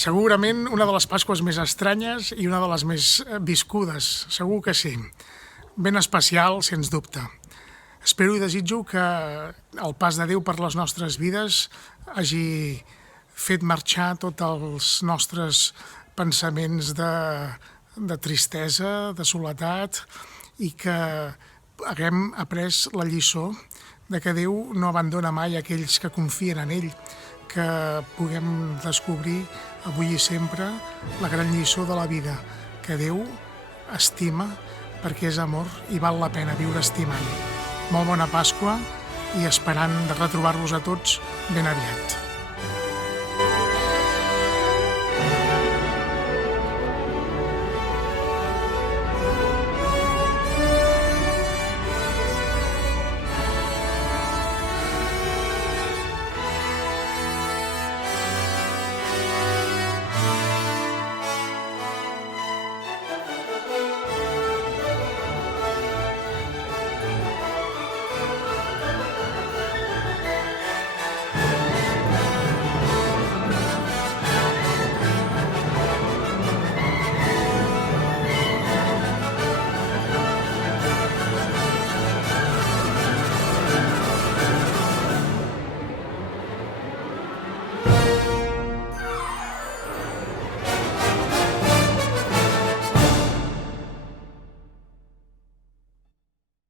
Segurament una de les Pasqües més estranyes i una de les més viscudes, segur que sí. Ben especial, sens dubte. Espero i desitjo que el pas de Déu per les nostres vides hagi fet marxar tots els nostres pensaments de tristesa, de soledat, i que haguem après la lliçó de que Déu no abandona mai aquells que confien en ell, que puguem descobrir avui i sempre la gran lliçó de la vida, que Déu estima perquè és amor i val la pena viure estimant. Molt bona Pasqua i esperant de retrobar-vos a tots ben aviat.